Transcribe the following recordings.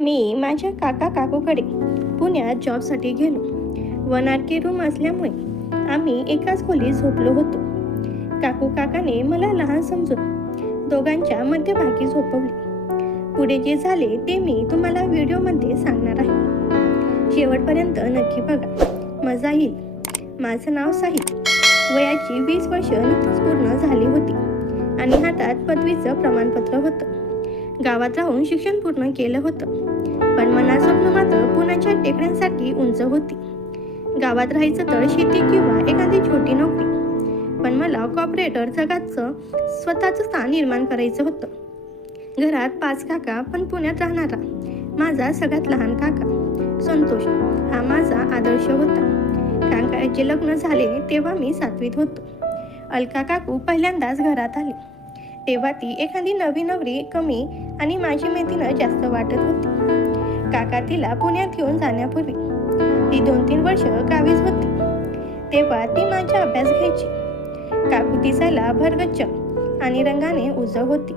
मी माझ्या काका काकूकडे पुण्यात जॉबसाठी गेलो. 1 रूम असल्यामुळे आम्ही एकाच खोलीत झोपलो होतो. काकू काकाने मला लहान समजून दोघांच्या मध्यभागी झोपवले. पुढे जे झाले ते मी तुम्हाला व्हिडिओमध्ये सांगणार आहे. शेवटपर्यंत नक्की बघा, मजा येईल. माझं नाव साहिल. वयाची 20 वर्ष नुकतीच पूर्ण झाली होती आणि हातात पदवीचं प्रमाणपत्र होतं. गावात राहून शिक्षण पूर्ण केलं होतं, पण मनात स्वप्न मात्र पुण्याच्या टेकड्यांसाठी उंच होती. गावात राहायचं तर शेती किंवा एखादी छोटी नोकरी, पण मला कॉर्पोरेटर जगाचं स्वतःचं स्थान निर्माण करायचं होतं. घरात 5 काका, पण पुण्यात राहणारा माझा सगळ्यात लहान काका संतोष हा माझा आदर्श होता. काकाचे लग्न झाले तेव्हा मी 7वीत होतो. अलका काकू पहिल्यांदाच घरात आली तेव्हा ती एखादी नवी नवरी कमी आणि माझी मैत्रीण जास्त वाटत होती. काका तिला पुण्यात घेऊन जाण्यापूर्वी ती 2-3 वर्ष गावीच होती. तेव्हा ती माझा अभ्यास घ्यायची. काकू दिसायला भरगच्च आणि रंगाने उजळ होती.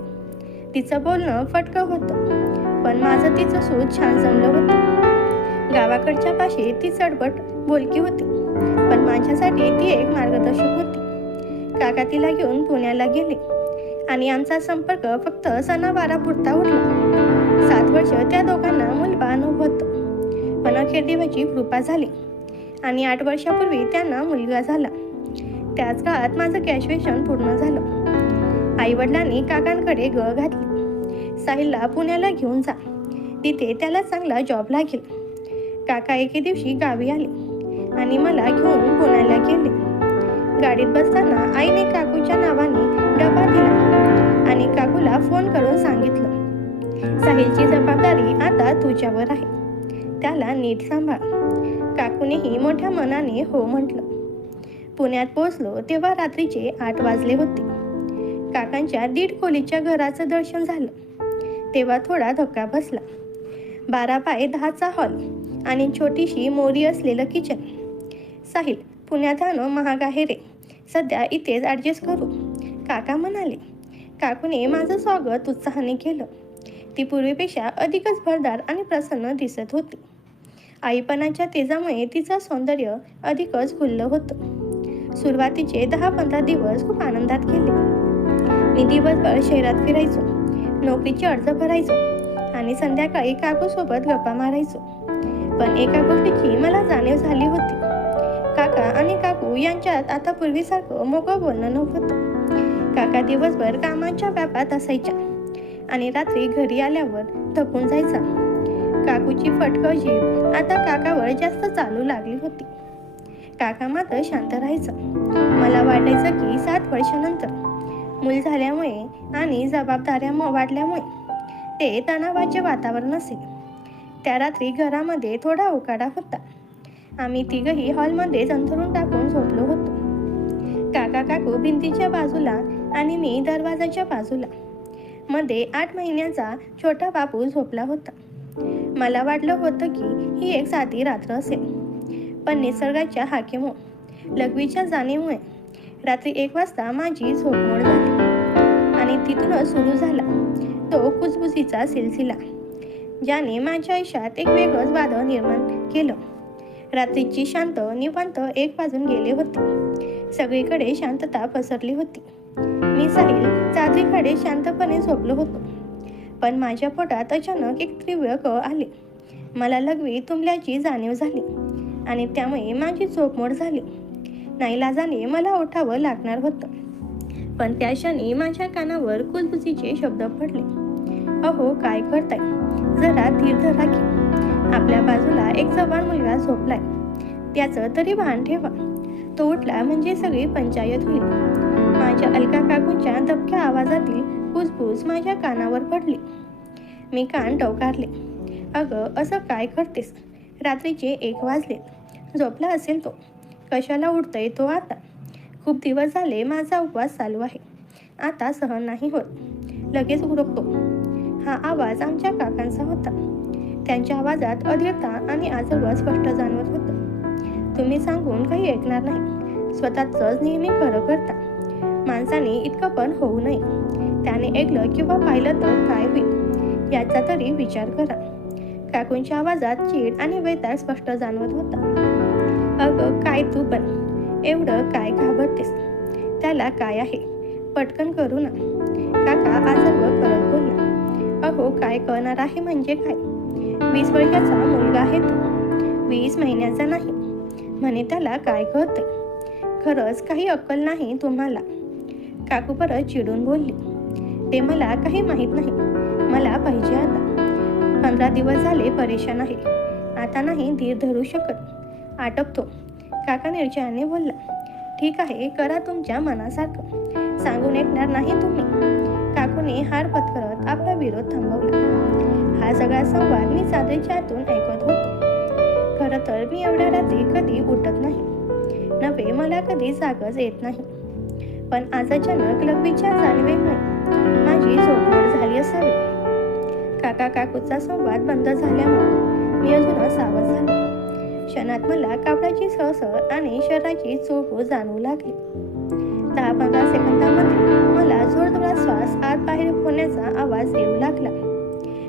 तिचं बोलणं फटकं होतं, पण माझं तिचं सूत छान जमलं होतं. गावाकडच्या भाषेत ती चडपट बोलकी होती, पण माझ्यासाठी ती एक मार्गदर्शक होती. काका तिला घेऊन पुण्याला गेले आणि आमचा संपर्क फक्त सणावारापुरता उरला. 7 वर्ष त्या दोघांना मुलबाळ नव्हतं, पण अखेर देवाची कृपा झाली आणि 8 वर्षापूर्वी त्यांना मुलगा झाला. त्याच काळात माझं ग्रॅज्युएशन पूर्ण झालं. आईवडिलांनी काकांकडे गळ घातली, साहिलला पुण्याला घेऊन जा, तिथे त्याला चांगला जॉब लागेल. काका एके दिवशी गावी आले आणि मला घेऊन पुण्याला गेले. गाडीत बसताना आईने काकूच्या नावाने डबा दिला आणि काकूला फोन करून सांगितलं, साहिलची जबाबदारी आता तुझ्यावर आहे, त्याला नीट सांभाळ. काकूनेही मोठ्या मनाने हो म्हटलं. पुण्यात पोहोचलो तेव्हा रात्रीचे 8 वाजले होते. काकांच्या 1.5 खोलीच्या घराचं दर्शन झालं तेव्हा थोडा धक्का बसला. 12x10चा हॉल आणि छोटीशी मोरी असलेलं किचन. साहिल, पुण्यात राहणं महाग आहे रे, सध्या इथेच ॲडजस्ट करू, काका म्हणाले. काकूने माझं स्वागत उत्साहाने केलं. ती पूर्वीपेक्षा अधिकच भरदार आणि प्रसन्न दिसत होती. आईपणाच्या तेजामुळे तिचं सौंदर्य अधिकच खुललं होतं. सुरुवातीचे 10-15 दिवस खूप आनंदात गेले. मी दिवसभर शहरात फिरायचो, नोकरीचे अर्ज भरायचो आणि संध्याकाळी काकूसोबत गप्पा मारायचो. पण एका गोष्टीची मला जाणीव झाली होती, काका आणि काकू यांच्यात आता पूर्वीसारखं मोकळं बोलणं नव्हतं. काका दिवसभर कामाच्या व्यापात असायच्या आणि रात्री घरी आल्यावर थकून जायचा. काकूची फटकळ जीभ आता काकावर जास्त चालू लागली होती. काका मात्र शांत राहायचा. मला वाटायचं की 7 वर्षानंतर मूल झाल्यामुळे आणि जबाबदाऱ्या वाढल्यामुळे ते तणावाचे वातावरण असेल. त्या रात्री घरामध्ये थोडा उकाडा होता. आम्ही तिघही हॉलमध्ये अंथरूण टाकून झोपलो होतो. काका काकू भिंतीच्या बाजूला आणि मी दरवाजाच्या बाजूला. मध्ये 8 महिन्याचा छोटा बाबू झोपला होता. मला वाटलं होतं की ही एक साधी रात्र असेल, पण निसर्गाच्या हाकेमुळे, लघवीच्या जाणीमुळे रात्री 1 वाजता माझी झोपमोड झाली आणि तिथूनच सुरू झाला तो कुजबुजीचा सिलसिला, ज्याने माझ्या आयुष्यात एक वेगळंच वादळ निर्माण केलं. रात्रीची शांत निवांत 1 वाजून गेले होते. सगळीकडे शांतता पसरली होती. मी साहिल चादरीकडे शांतपणे झोपलो होतो, पण माझ्या पोटात अचानक एक तीव्र कळ आली. मला लघवी तुंबल्याची जाणीव झाली आणि त्यामुळे माझी झोपमोड झाली. नाईलाजाने मला उठावं लागणार होतं, पण त्या क्षणी माझ्या कानावर कुजबुजीचे शब्द पडले. अहो, काय करताय, जरा धीर धरा की. आपल्या बाजूला एक जवान मुलगा झोपलाय, त्याचं तरी भान ठेवा. तो उठला म्हणजे सगळी पंचायत होईल. माझ्या अलका काकूंच्या दबक्या आवाजातील कुजबुज माझ्या कानावर पडली. मी कान टवकारले. अगं, असं काय करतेस, रात्रीचे 1 वाजले, झोपला असेल तो, कशाला उठतोय तो आता. खूप दिवस झाले माझा उपवास चालू आहे, आता सहन नाही होत, लगेच उरकतो. हा आवाज आमच्या काकांचा होता. त्यांच्या आवाजात अधीरता आणि आजोबा स्पष्ट जाणवत होतं. तुम्ही सांगून काही ऐकणार नाही, स्वतःच नेहमी खरं करता. माणसाने इतकं पण होऊ नये. त्याने ऐकलं किंवा पाहिलं तर काय होईल याचा तरी विचार करा. काकूंच्या आवाजात चीड आणि वैताग स्पष्ट जाणवत होता. अगं काय तू पण एवढं काय घाबरतेस? त्याला काय आहे? पटकन करू ना. काका आजर्व करत बोलला. अहो काय कळणार आहे म्हणजे काय? 20 वर्षाचा मुलगा आहे तो, 20 महिन्याचा नाही. म्हणे त्याला काय कळते? खरंच काही अक्कल नाही तुम्हाला. काकू परत चिडून बोलली. ते मला काही माहीत नाही. मला पाहिजे आता. 15 दिवस झाले परेशान आहे. आता नाही धीर धरू शकत. आटपतो. काका निर्चयाने बोलला. ठीक आहे, करा तुमच्या मनासारखं. सांगून ऐकणार नाही तुम्ही. काकूने हार पत्करत आपला विरोध थांबवला. हा सगळा संवाद मी चादरीच्या आतून ऐकत होतो. खरं तर मी एवढ्या रात्री कधी उठत नाही. नव्हे, मला कधी जागच येत नाही. पण आज अचानक लघवीच्या जाणीवेमुळे माझी झोपमोड झाली असावी. काका काकूचा संवाद बंद झाल्यामुळे मी अजून सावध झालो. क्षणात मला कापडाची सळसळ आणि शरीराची चोख जाणवू लागली. 10-15 सेकंदामध्ये मला जोरदार श्वास आत बाहेर होण्याचा आवाज येऊ लागला.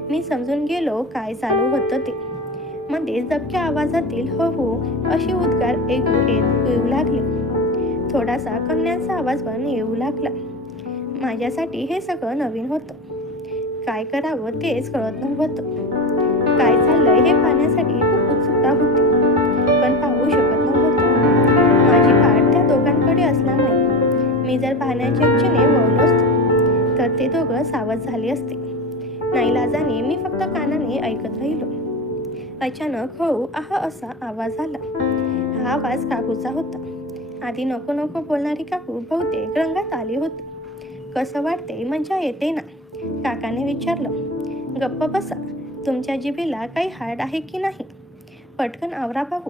मी समजून गेलो काय चालू होतं ते. मध्ये दबक्या आवाजातील हो हो अशी उद्गार येऊ लागले. थोडासा कन्यांचा आवाज पण येऊ लागला. माझ्यासाठी हे सगळं नवीन होतं. काय करावं तेच कळत नव्हतं. काय चाललंय हे पाहण्यासाठी खूप उत्सुकता होती, पण पाहू शकत नव्हतो. माझी पाठ त्या दोघांकडे असल्यामुळे मी जर पाहण्याच्या इच्छेने वळलो असतो तर ते दोघं सावध झाले असते. नाईलाजाने मी फक्त कानाने ऐकत राहिलो. अचानक हो आह असा आवाज आला. हा आवाज काकूचा होता. आधी नको नको बोलणारी काकू बहुतेक रंगात आली होती. कसं वाटते? मजा येते ना? काकाने विचारलं. गप्प बसा. तुमच्या जिभेला काही हाड आहे की नाही? पटकन आवरा पाहू.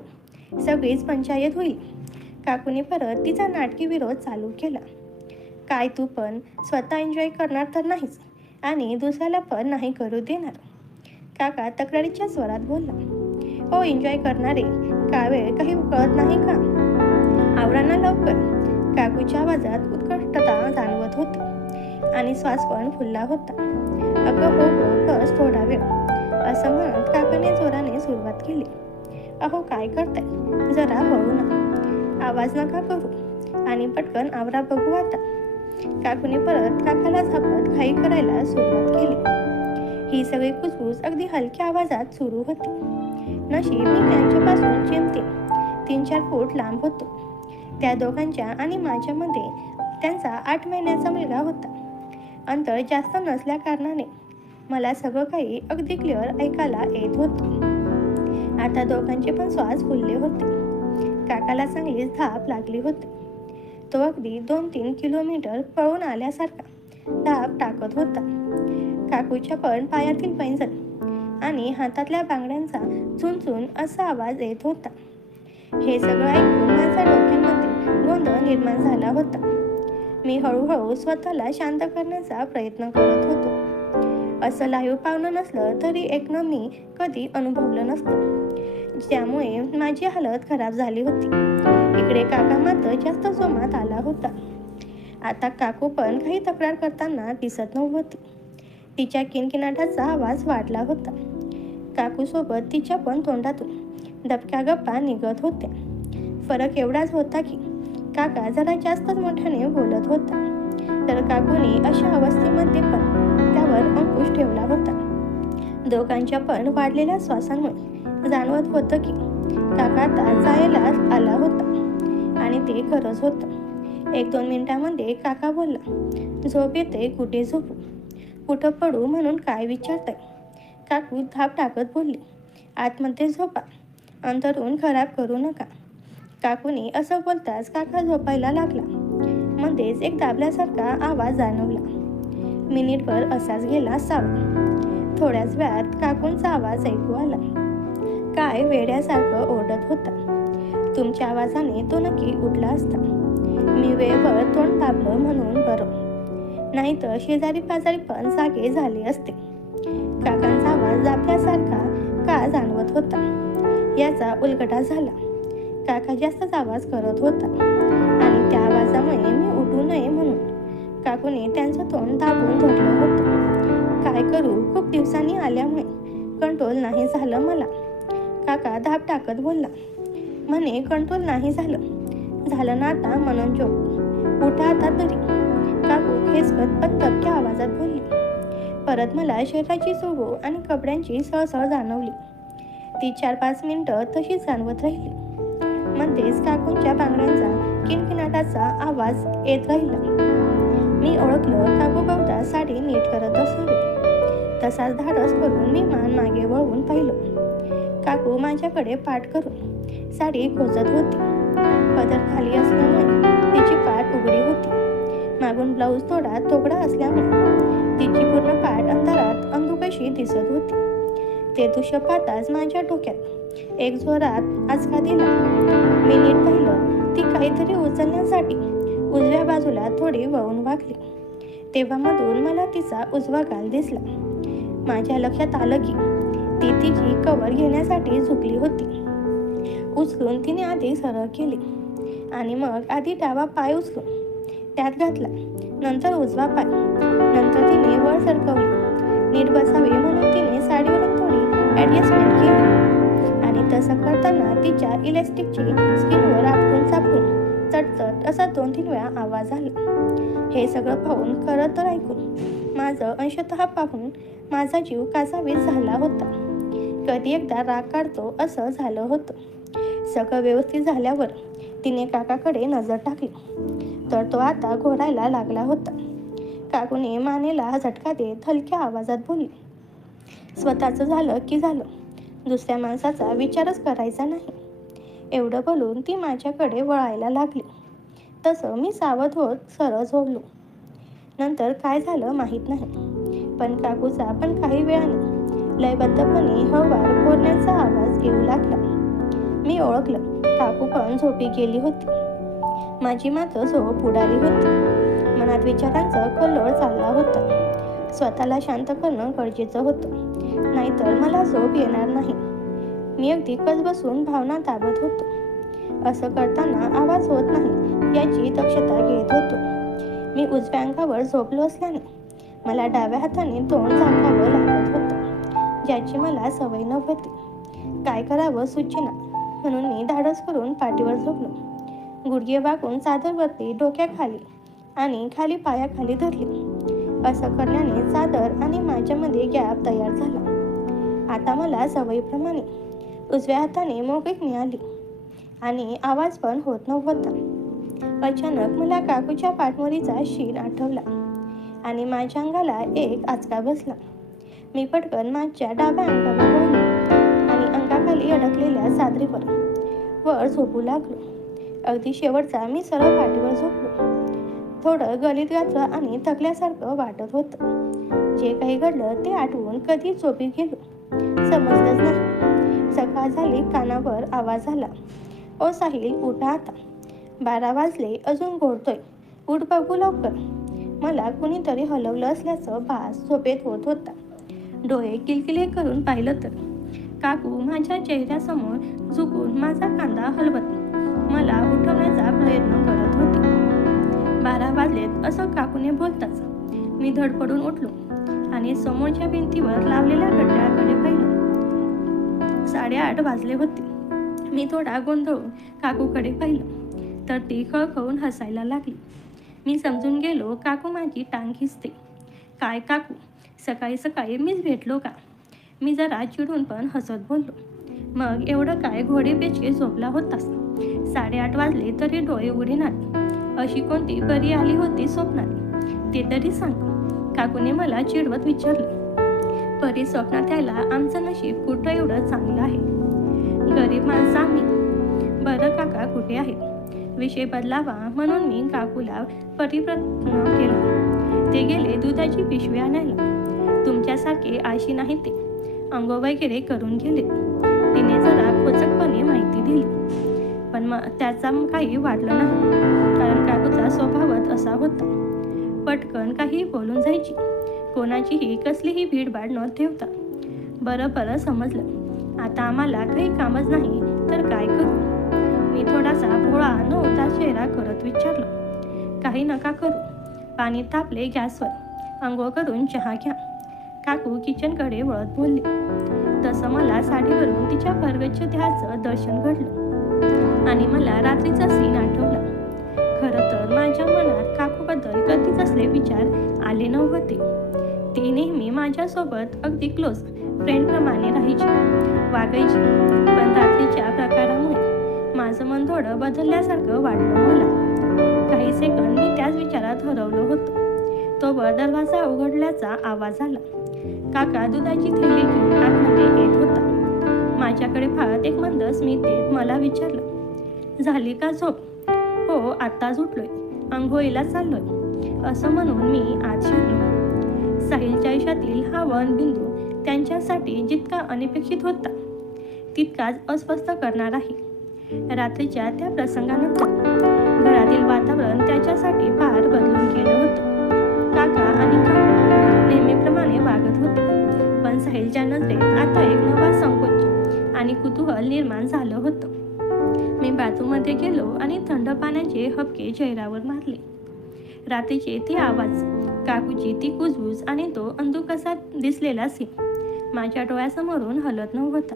सगळीच पंचायत होईल. काकूने परत तिचा नाटकी विरोध चालू केला. काय तू पण स्वतः एन्जॉय करणार तर नाहीच आणि दुसऱ्याला पण नाही करू देणार. काका तक्रारीच्या स्वरात बोलला. हो एन्जॉय करणारे, का वेळ काही कळत नाही का? आवरा ना लवकर. काकूच्या आवाजात उत्कटता जाणवत होती आणि श्वास पण फुलला होता. अगं हो हो बस थोडा वेळ, असं म्हणत काकाने जोराने सुरुवात केली. अहो काय करताय? जरा हळू ना. आवाज नका करू आणि पटकन आवरा बघू आता. काकूने परत काकाला झापत घाई करायला सुरुवात केली. ही सगळी कुजबूज अगदी हलक्या आवाजात सुरू होती. नशीब मी त्यांच्यापासून जेमतेम 3-4 फूट लांब होतो. त्या दोघांच्या आणि माझ्यामध्ये त्यांचा 8 महिन्याचा मुलगा होता. अंतर जास्त नसल्या कारणाने मला सगळं काही अगदी क्लिअर ऐकायला येत होतं. आता दोघांचे पण श्वास फुलले होते. काकाला चांगलीच धाप लागली होती. तो अगदी 2-3 किलोमीटर पळून आल्यासारखा धाप टाकत होता. काकूच्या पण पायातील पैंजण आणि हातातल्या बांगड्यांचा चुनचुन असा आवाज येत होता. हे सगळं ऐकून माझ्या डोक्यामध्ये गोंधळ निर्माण झाला होता. मी हळूहळू स्वतःला शांत करण्याचा प्रयत्न करत होतो. असं लाईव्ह पावलं नसलं तरी एकनं मी कधी अनुभवलं नसतं, ज्यामुळे माझी हालत खराब झाली होती. इकडे काका मात्र जास्त जोमात आला होता. आता काकू पण काही तक्रार करताना दिसत नव्हती. तिच्या किणकिणाटाचा आवाज वाढला होता. काकूसोबत तिच्या पण तोंडातून दबक्या गप्पा निघत होत्या. फरक एवढाच होता की काका जरा जास्तच मोठ्याने बोलत होता, तर काकूने अशा अवस्थेमध्ये पण त्यावर अंकुश ठेवला होता. दोघांच्या पण वाढलेल्या श्वासांमुळे जाणवत होतं की काका आता जायला आला होता आणि ते खरंच होतं. 1-2 मिनिटांमध्ये काका बोलला. झोप येते, कुठे झोपू? कुठं पडू म्हणून काय विचारताय? काकू धाप टाकत बोलली. आतमध्ये झोपा, अंतरून खराब करू नका. काकूने असं बोलताच काका झोपायला लागला. मध्येच एक दाबल्यासारखा आवाज जाणवला. मिनिटभर असाच गेला असावा. थोड्याच वेळात काकूंचा आवाज ऐकू आला. काय वेड्यासारखं ओरडत होता? तुमच्या आवाजाने तो नक्की उठला असता. मी वेळभर तोंड दाबलं म्हणून बरं, नाहीतर शेजारी पाजारी पण जागे झाले असते. काकांचा आवाज दाबल्यासारखा का जाणवत होता याचा उलगडा झाला. काका जास्तच आवाज करत होता आणि त्या आवाजामुळे मी उठू नये म्हणून काकूने त्यांचं तोंड दाबून धरलं होतं. काय करू? खूप दिवसांनी आल्यामुळे कंट्रोल नाही झालं मला. काका धाप टाकत बोलला. म्हणे कंट्रोल नाही झालं. झालं ना आता म्हणून जोक. उठा आता तरी. काकू खेचकत पण दबक्या आवाजात बोलली. परत मला शरीराची चुळबुळ आणि कपड्यांची सळसळ जाणवली. ती 4-5 मिनिटं तशीच जाणवत राहिली. मध्येच काकूंच्या बांगड्यांचा किणकिणाटाचा आवाज येत राहिला. मी ओळखलं काकू बहुधा साडी नीट करत असावी. तसाच धाडस करून मी मान मागे वळवून पाहिलं. काकू माझ्याकडे पाठ करून साडी खोचत होती. पदर खाली असल्यामुळे तिची पाठ उघडी होती. मागून ब्लाऊज थोडा तोकडा असल्यामुळे तिची पूर्ण पाठ अंधारात अंधुकशी दिसत होती. ते दृश्य पाहताच माझ्या डोक्यात एक जोरात आचका दिला. मी नीट पाहिलं. ती काहीतरी उचलण्यासाठी उजव्या बाजूला थोडी वळून वाकली. तेव्हा मधून मला तिचा उजवा गाल दिसला. माझ्या लक्षात आलं की ती तिची कवर घेण्यासाठी झुकली होती. उचलून तिने आधी सरळ केली आणि मग आधी डावा पाय उचलून त्यात घातला, नंतर उजवा पाय. नंतर तिने वर सरकवली. नीट बसावी म्हणून तिने साडीवरून थोडी ॲडजस्टमेंट केली आणि तसं करताना तिच्या इलॅस्टिकची स्किनवर आपटून चापटून चटचट असा 2-3 वेळा आवाज आला. हे सगळं पाहून, खरं तर ऐकून, माझं अंशतः पाहून माझा जीव कासावीस झाला होता. कधी एकदा राग काढतो असं झालं होतं. सगळं व्यवस्थित झाल्यावर तिने काकाकडे नजर टाकली तर तो आता घोरायला लागला होता. काकूने मानेला झटका देत हलक्या आवाजात बोलली. स्वतःचं झालं की झालं. दुसऱ्या माणसाचा विचारच करायचा नाही. एवढं बोलून ती माझ्याकडे वळायला लागली. तसं मी सावध होत सरळ झोपलो. नंतर काय झालं माहीत नाही, पण काकूचा पण काही वेळाने लयबद्धपणे हळूवार घोरण्याचा आवाज येऊ लागला. मी ओळखलं. काकू पण झोपी गेली होती. माझी मात्र झोप उडाली होती. मनात विचारांचा कल्लोळ चालला होता. स्वतःला शांत करणं गरजेचं होतं, नाहीतर मला झोप येणार नाही. मी अगदी बसून भावना दाबत होतो. असं करताना आवाज होत नाही याची दक्षता घेत होतो. मी उजव्या अंगावर झोपलो असल्याने मला डाव्या हाताने तोंड झाकावं लागत होतं, ज्याची मला सवय नव्हती. काय करावं सुचेना म्हणून मी धाडस करून पाठीवर झोपलो. गुडघे वाकून चादरवरती डोक्याखाली आणि खाली पायाखाली धरली. असं करण्याने चादर आणि माझ्यामध्ये गॅप तयार झाला. आता मला सवयीप्रमाणे उजव्या हाताने मोकळीक मिळाली आणि आवाज पण होत नव्हता. अचानक मला काकूच्या पाठमोरीचा शीन आठवला आणि माझ्या अंगाला एक आचका बसला. मी पटकन माझ्या डाव्या अंगावर वळलो आणि अंगाखाली अडकलेल्या चादरीवर वर झोपू लागलो. अगदी शेवटचा मी सरळ पाठीवर झोपलो. थोडं गलित घातलं आणि थकल्यासारखं वाटत होतं. जे काही घडलं ते आठवून कधी झोपी गेलो समजलंच नाही. सकाळ झाली. कानावर आवाज आला. ओ साहिल, उठा आता. 12 वाजले, अजून घोरतोय. उठ बघू लवकर. मला कुणीतरी हलवलं असल्याचं भास झोपेत होत होता. डोळे किलकिले करून पाहिलं तर काकू माझ्या चेहऱ्यासमोर झुकून माझा कांदा हलवत मला उठवण्याचा प्रयत्न करत होती. 12 वाजलेत असं काकूने बोलताच मी धडपडून उठलो आणि समोरच्या भिंतीवर लावलेल्या घड्याळाकडे पाहिलं. 8:30 वाजले होते. मी थोडा गोंधळून काकूकडे पाहिलं तर ती खळखळून हसायला लागली. मी समजून गेलो काकू माझी टांग खिचते. काय काकू, सकाळी सकाळी मीच भेटलो का? मी जरा चिडून पण हसत बोललो. मग एवढं काय घोडे पेचके झोपला होतास? 8:30 वाजले तरी डोळे उघडे नाही. अशी कोणती परी आली होती स्वप्नात ते तरी सांग, काकूने मला चिडवत विचारले. परी स्वप्नात यायला आमचं नशीब कुठं एवढं चांगलं आहे. गरीब माणसं आम्ही. बरं काका कुठे आहेत? विषय बदलावा म्हणून मी काकूला परिप्रयत्न केला. ते गेले दुधाची पिशवी आणायला. तुमच्यासारखे आळशी नाही ते. अंघोळ वगैरे करून गेले. तिने जरा खोचकपणे माहिती दिली, पण मग त्याचा काही वाटलं नाही, कारण काकूचा स्वभावच असा होता. पटकन काही बोलून जायची. कोणाचीही कसलीही भीडभाड न ठेवता. बरं समजलं. आता आम्हाला काही कामच नाही तर काय करू? मी थोडासा भोळा न उदास चेहरा करत विचारलं. काही नका करू. पाणी तापले गॅसवर. अंघोळ करून चहा घ्या. काकू किचनकडे वळत बोलली. तसं मला साडीवरून तिच्या परगच्छ देहाचं दर्शन घडलं आणि मला रात्रीचा सीन आठवला. खरं तर माझ्या मनात काकूबद्दल कधीच असले विचार आले नव्हते. ती नेहमी माझ्यासोबत अगदी क्लोज फ्रेंडप्रमाणे राहायची, वागायची. पण रात्रीच्या प्रकारामुळे माझं मन थोडं बदलल्यासारखं वाटलं मला. काही सेकंद मी त्याच विचारात हरवलो होतो. तोवर दरवाजा उघडल्याचा आवाज आला. काका दुधाची थैली घेऊन आतमध्ये येत होता. माझ्याकडे पाहत एक मंद स्मित देत मला विचारलं, झाली का झोप? हो, आत्ताच उठलोय, अंघोळीला चाललोय, असं म्हणून मी आत शिरलो. साहिलच्या आयुष्यातील हा बिंदू त्यांच्यासाठी जितका अनपेक्षित होता तितकाच अस्वस्थ करणाराही. रात्रीच्या त्या प्रसंगानंतर घरातील वातावरण त्याच्यासाठी फार बदलून गेलं होतं. काका आणि काकू नेहमीप्रमाणे वागत होते, पण साहिलच्या नजरेत आता एक नवा संकोच आणि कुतूहल निर्माण झालं होतं. मी बाथरूममध्ये गेलो आणि थंड पाण्याचे हबके चेहऱ्यावर मारले. रात्रीचे ते आवाज, काकूची ती कुजबूज आणि तो अंधुक कसा दिसलेला सीन माझ्या डोळ्यासमोरून हलत नव्हता.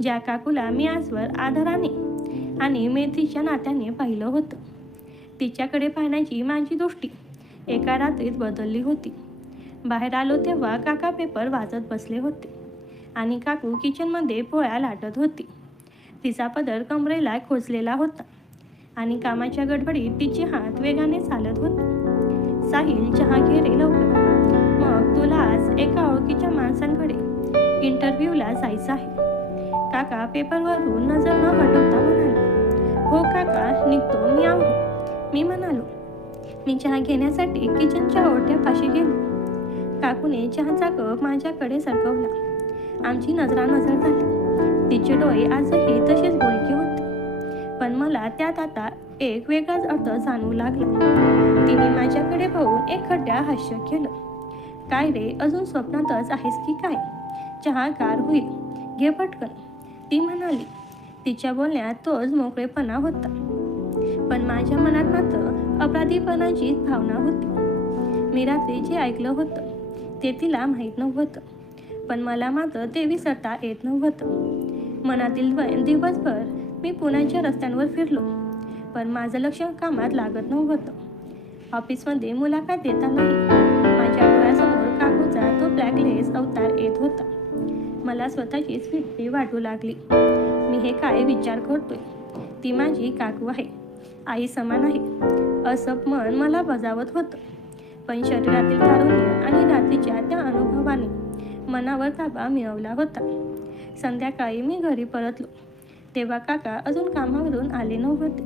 ज्या काकूला मी आजवर आदराने आणि मैत्रीच्या नात्याने पाहिलं होतं, तिच्याकडे पाहण्याची माझी दृष्टी एका रात्रीत बदलली होती. बाहेर आलो तेव्हा काका पेपर वाचत बसले होते आणि काकू किचनमध्ये पोळ्या लाटत होती. तिचा पदर कमरेला खोचलेला होता आणि कामाच्या गडबडीत तिचे हात वेगाने चालत होते. साहिल, चहा घे रे लवकर, मग तुला आज एका ओळखीच्या माणसांकडे इंटरव्ह्यूला जायचं आहे. काका पेपरवरून नजर न हटवता म्हणाले, हो काका, निघतो, मी आवडू. मी म्हणालो. मी चहा घेण्यासाठी किचनच्या ओट्यापाशी गेलो. काकूने चहाचा कप माझ्याकडे सरकवला. आमची नजरानजर झाली. तिचे डोळे आजही तसेच बोलके होते, पण मला त्यात आता एक वेगळाच अर्थ जाणवू लागला. तिने माझ्याकडे पाहून एक खड्ड्या हास्य केलं. काय रे, अजून स्वप्नातच आहेस की काय? चहा गार होईल, घे पटकन, ती म्हणाली. तिच्या बोलण्यात तोच मोकळेपणा होता, पण माझ्या मनात मात्र अपराधीपणाची भावना होती. मी रात्री जे ऐकलं होतं ते तिला माहीत नव्हतं, पण मला मात्र ते विसरता येत नव्हतं. मनातील दिवसभर मी पुण्याच्या रस्त्यांवर फिरलो, पण माझं लक्ष कामात लागत नव्हतं. ऑफिसमध्ये मुलाखत देतानाही माझ्या डोळ्यासमोर काकूचा तो ब्लॅकलेस अवतार येत होता. मला स्वतःचीच भीती वाटू लागली. मी हे काय विचार करतोय? ती माझी काकू आहे, आई समान आहे, असं मन मला बजावत होतं. पण शरीरातील तारुण्य आणि रात्रीच्या त्या अनुभवाने मनावर ताबा मिळवला होता. संध्याकाळी मी घरी परतलो तेव्हा काका अजून कामावरून आले नव्हते.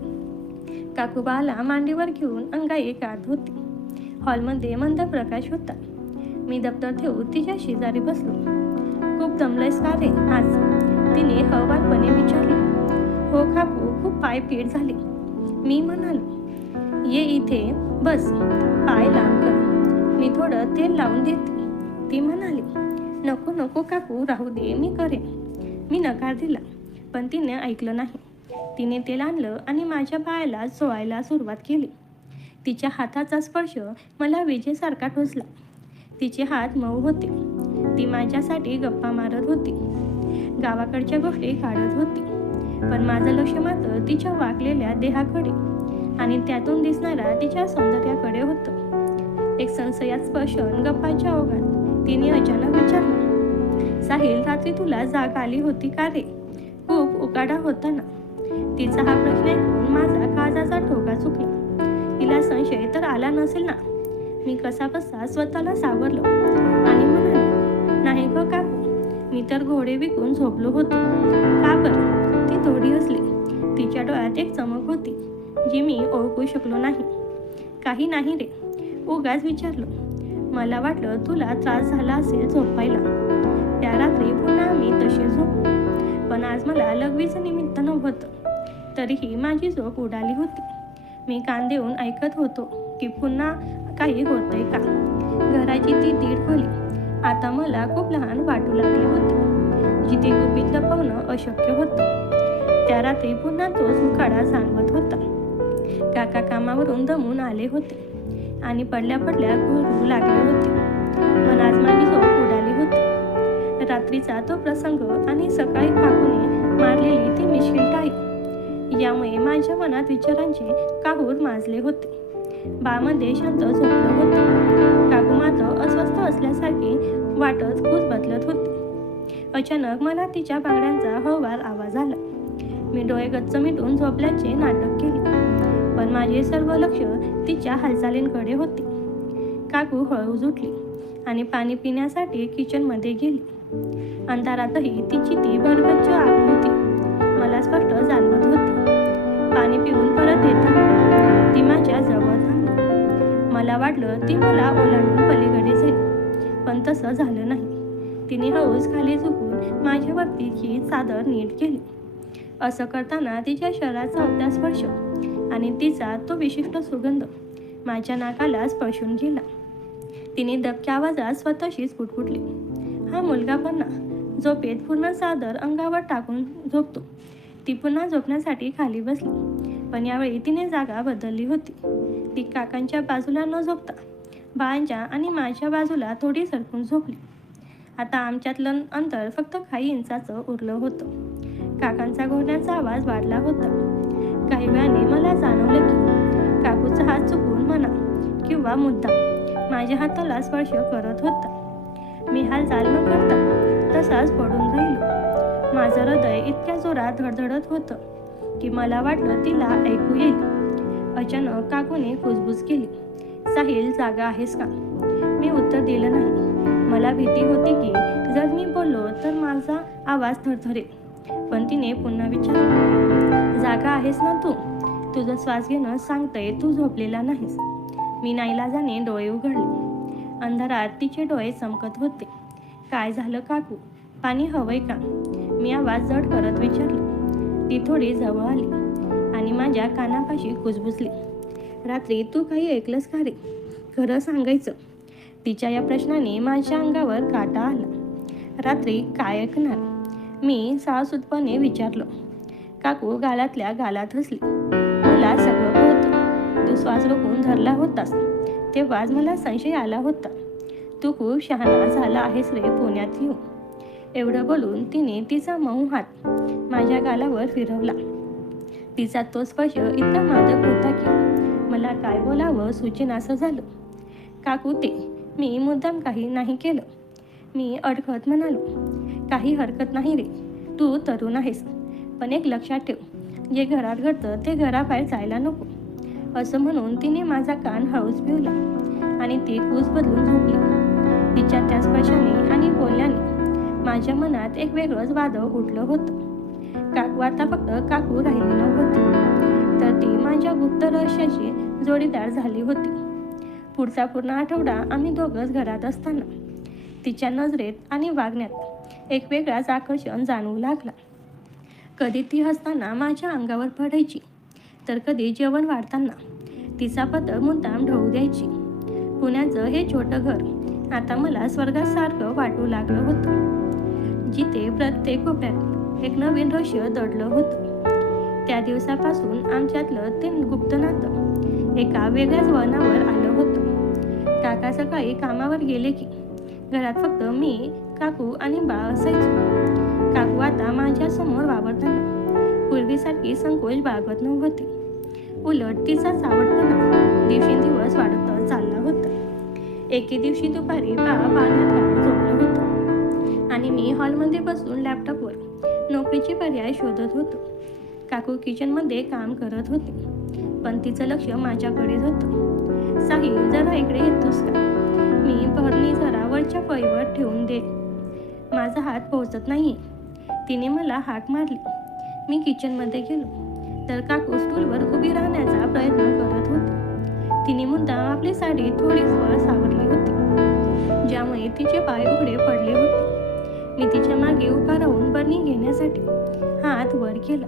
काकूबाला मांडीवर घेऊन अंगाई गात होती. हॉलमध्ये मंद प्रकाश होता. मी दप्तर ठेवून तिच्या शेजारी बसलो. खूप दमलंयस का रे आज? तिने हळवारपणे विचारले. हो काकू, खूप पाय पीठ झाले, मी म्हणालो. ये इथे बस, पाय लांब कर, मी थोडं तेल लावून देते, ती म्हणाली. नको नको काकू, राहू दे, मी करेन. मी नकार दिला, पण तिने ऐकलं नाही. तिने तेल आणलं आणि माझ्या पायाला चोळायला सुरुवात केली. तिच्या हाताचा स्पर्श मला विजेसारखा टोचला. तिचे हात मऊ होते. ती माझ्यासाठी गप्पा मारत होती, गावाकडच्या गोष्टी काढत होती, पण माझं लक्ष मात्र तिच्या वाकलेल्या देहाकडे आणि त्यातून दिसणाऱ्या तिच्या सौंदर्याकडे होतं. एक संशयात स्पर्शन गप्पाच्या ओघात तिने अचानक विचारलं, साहिल, रात्री तुला जाग आली होती का रे? खूप उकाडा होता ना? तिचा हा प्रश्न ऐकून माझा काळजाचा ठोका चुकला. तिला संशय तर आला नसेल ना? मी कसाबसा स्वतःला सावरलो आणि म्हणालो, नाही ग काकू, मी तर घोडे विकून झोपलो होतो. का बरं? ती थोडी हसली. तिच्या डोळ्यात एक चमक होती जी मी ओळखू शकलो नाही. काही नाही रे, उगाच विचारलो. मला वाटलं तुला त्रास झाला असेल झोपायला. त्या रात्री पुन्हा मी तसे झोपलो, पण आज मला लघवीचं निमित्त नव्हतं. तरीही माझी झोप उडाली होती. मी कान देऊन ऐकत होतो की पुन्हा काही होतंय का. घराची ती दीड खोली आता मला खूप लहान वाटू लागली होती, जिथे गुपित लपवणं अशक्य होतं. त्या रात्री पुन्हा तोच उकाडा जाणवत होता. काका कामावरून दमून आले होते आणि पडल्या घोरू लागले होते, पण आज माझी झोप उडाली होती. रात्रीचा तो प्रसंग आणि सकाळी काकूने मारलेली ती मिश्किल टाळी यामुळे माझ्या मनात विचारांचे काहूर माजले होते. बामध्ये शांत झोपलं होतं. काकू मात्र अस्वस्थ असल्यासारखी वाटत बदलत होती. अचानक मला तिच्या बांगड्यांचा हळूवार आवाज आला. मी डोळे गच्च मिटून झोपल्याचे नाटक केले, पण माझे सर्व लक्ष तिच्या हालचालींकडे होते. काकू हळूच उठली आणि पाणी पिण्यासाठी किचनमध्ये गेली. अंधारातही तिची ती भरगच्च आकृती मला स्पष्ट जाणवत होती. पाणी पिऊन परत येताना ती माझ्या जवळ थांबली. मला वाटलं ती मला ओलांडून पलीकडे जाईल, पण तसं झालं नाही. तिने हळूच खाली झुकून माझ्यावरतीची चादर नीट केली. असं करताना तिच्या शरीराचा होता स्पर्श आणि तिचा तो विशिष्ट सुगंध माझ्या नाकाला स्पर्शून गेला. तिने दबक्या आवाजात स्वतःशीच पुटपुटली, हा मुलगा पण ना झोपेत पूर्ण चादर अंगावर टाकून झोपतो. ती पुन्हा झोपण्यासाठी खाली बसली, पण यावेळी तिने जागा बदलली होती. ती काकांच्या बाजूला न झोपता बाळांच्या आणि माझ्या बाजूला थोडी सरकून झोपली. आता आमच्यातलं अंतर फक्त काही इंचाचं उरलं होतं. काकांचा घोरण्याचा आवाज वाढला होता. काही वेळाने मला जाणवलं की काकूचा हात चुकून म्हणा किंवा मुद्दाम माझ्या हाताला स्पर्श करत होता. मी हालचाल न करता तसाच पडून राहिलो. माझं हृदय इतक्या जोरात धडधडत होतं की मला वाटलं तिला ऐकू येईल. अचानक काकूने कुजबुज केली, साहिल जागा आहेस का? मी उत्तर दिलं नाही. मला भीती होती की जर मी बोललो तर माझा आवाज थरथरेल, पण तिने पुन्हा विचारलं, जागा आहेस ना तू? तुझं श्वास घेणं सांगतंय तू झोपलेला नाहीस. मी नाईलाजाने डोळे उघडले. अंधारात तिचे डोळे चमकत होते. काय झालं काकू, पाणी हवंय का? मी आवाज जड करत विचारलं. ती थोडी जवळ आली आणि माझ्या कानापाशी कुजबुजली. रात्री तू काही ऐकलंस का रे? खरं सांगायचं. तिच्या या प्रश्नाने माझ्या अंगावर काटा आला. रात्री काय ऐकणार? मी साहसूदपणे विचारलं. काकू गालातल्या गालात हसली. मला सगळं कळतं. तू श्वास रोखून धरला होतास तेव्हाच मला संशय आला होता. तू खूप शहाणा झाला आहेस रे पुण्यात येऊन. एवढं बोलून तिने तिचा मऊ हात माझ्या गालावर फिरवला. तिचा तो स्पर्श इतका मादक होता की मला काय बोलावं सुचेनासं झालं. काकू ते मी मुद्दाम काही नाही केलं. मी अडखत म्हणालो, काही हरकत नाही रे, तू तरुण आहेस, पण एक लक्षात ठेव, जे घरात घडतं ते घराबाहेर जायला नको. असं म्हणून तिने माझा कान हळूच पिवला आणि ती कूस बदलून झोपली. तिच्या त्या स्पर्शाने आणि बोलल्याने माझ्या मनात एक वेगळंच वादळ उठलं होतं. काकू आता फक्त काकू राहिली नव्हती, तर ती माझ्या गुप्त रहस्याची जोडीदार झाली होती. पुढचा पूर्ण आठवडा आम्ही दोघंच घरात असताना तिच्या नजरेत आणि वागण्यात एक वेगळाच आकर्षण जाणवू लागला. कधी ती हसताना माझ्या अंगावर पडायची, तर कधी जेवण वाढताना तिचा पदर मुद्दाम ढवळू द्यायची. पुण्याचं हे छोटं घर आता मला स्वर्गासारखं वाटू लागलं होतं, जिथे प्रत्येक कोपऱ्यात एक नवीन रहस्य दडलं होतं. त्या दिवसापासून आमच्यातलं ते गुप्त नातं एका वेगळ्याच वळणावर आलं होतं. काका सकाळी कामावर गेले की घरात फक्त मी, काकू आणि बाळ असायचो. काकू आता माझ्या समोर वावरताना पूर्वीसारखी संकोच बाळगत नव्हती. उलट तिचा चावटपणा दिवसेंदिवस वाढत चालला होता. एके दिवशी दुपारी बाळ पाण्यात घालून झोपलं होतं आणि मी हॉलमध्ये बसून लॅपटॉपवर नोकरीचे पर्याय शोधत होतो. काकू किचनमध्ये काम करत होती, पण तिचं लक्ष माझ्याकडेच होतं. साहिल, जरा इकडे येतोस का? मी भरणी जरा वरच्या पळीवर ठेवून दे, माझा हात पोहोचत नाही. तिने मला हाक मारली. मी किचनमध्ये गेलो तर काकू स्टूलवर उभी राहण्याचा प्रयत्न करत होती. तिने मुद्दाम आपली साडी थोडीच वर सावरली होती, ज्यामुळे तिचे पाय उघडे पडले होते. मी तिच्या मागे उभा राहून बरणी घेण्यासाठी हात वर केला,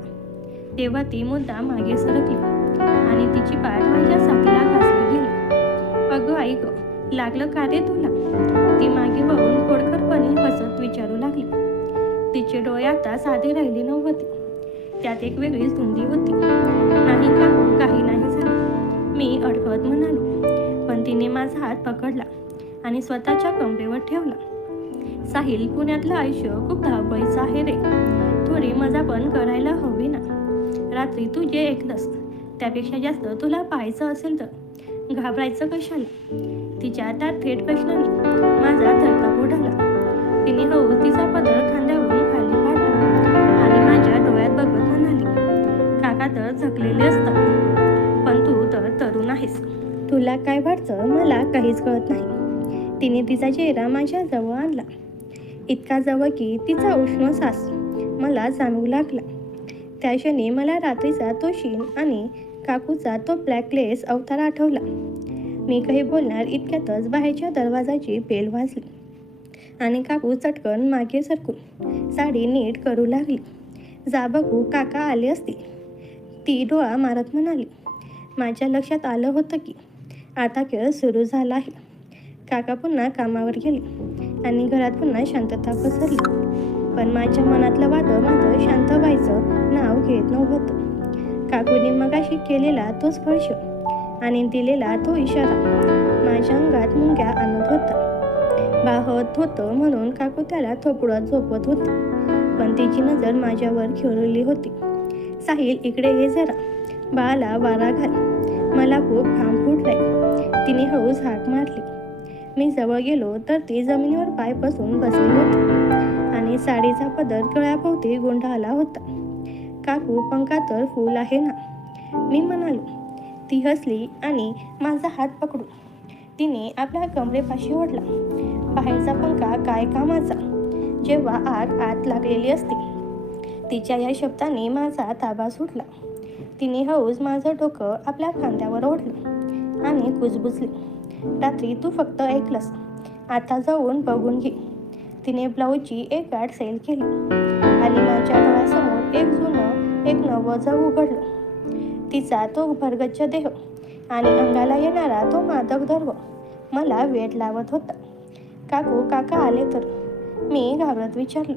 तेव्हा ती मुद्दाम मागे सरकली आणि तिची पाठ माझ्या छातीला घासली गेली. अगं आई गं, लागलं का रे तुला? ती मागे वळून खोडकरपणे हसत विचारू लागली. तिचे डोळे आता साधे राहिले नव्हते, त्यात एक वेगळीच धुंदी होती. नाही काकू, काही नाही झालं, मी अडकत म्हणालो, पण तिने माझा हात पकडला आणि स्वतःच्या कमरेवर ठेवला. साहिल, पुण्यातलं आयुष्य खूप धावपळीचं आहे रे. थोडी मजा पण करायला हवी ना. रात्री तू जे ऐकलंस त्यापेक्षा जास्त तुला पाहायचं असेल तर घाबरायचं कशाला? तिच्या त्या थेट प्रश्नाने माझा थरकाप उडाला. तिने हळूच तिचा पदर खांद्यावरून खाली पाडला आणि माझ्या डोळ्यात बघत म्हणाली, काका तर थकलेले असतात, पण तू तर तरुण आहेस. तुला काय वाटतं मला काहीच कळत नाही. तिने तिचा चेहरा माझ्या जवळ आणला, इतका जवळ की तिचा उष्ण श्वास मला जाणवू लागला. त्या क्षणी मला रात्रीचा तो शीन आणि काकूचा तो ब्लॅकलेस अवतार आठवला. मी काही बोलणार इतक्यातच बाहेरच्या दरवाजाची बेल वाजली आणि काकू चटकन मागे सरकून साडी नीट करू लागली. जा बघू, काका आले असतील, ती डोळा मारत म्हणाली. माझ्या लक्षात आलं होतं की आता खेळ सुरू झाला आहे. काका पुन्हा कामावर गेले आणि घरात पुन्हा शांतता पसरली. पण माझ्या मनातलं वादळ मात्र शांत व्हायचं नाव घेत नव्हतं. काकूने मगाशी केलेला तो स्पर्श आणि दिलेला तो इशारा माझ्या अंगात मुंग्या आणत होता. बाहत होतं म्हणून काकू त्याला थोपडत झोपत होती, पण तिची नजर माझ्यावर खिळली होती. साहिल, इकडे ये जरा, बाळाला वारा घाल, मला खूप घाम फुटलाय. तिने हळूच हाक मारली. मी जवळ गेलो तर ती जमिनीवर पाय पसरून बसली होती आणि साडीचा पदर गळ्याभोवती गुंडाळला होता. काकू, पंखा तर फुल आहे ना, मी म्हणालो. ती हसली आणि माझा हात पकडून तिने आपल्या कमरेपाशी ओढला. बाहेरचा पंखा काय कामाचा जेव्हा आग आत लागलेली असते. तिच्या या शब्दाने माझा ताबा सुटला. तिने हळूच माझं डोकं आपल्या खांद्यावर ओढलं आणि कुजबुजली. रात्री तू फक्त ऐकलंस, आता जाऊन बघून घे. तिने ब्लाऊजची एक गाठ सैल केली आणि माझ्या डोळ्यासमोर एक नवं जग उघडलं. तिचा तो भरगच्च देह आणि अंगाला येणारा तो मादक दर्व मला वेड लावत होता. काकू, काका आले तर? मी घाबरत विचारलं.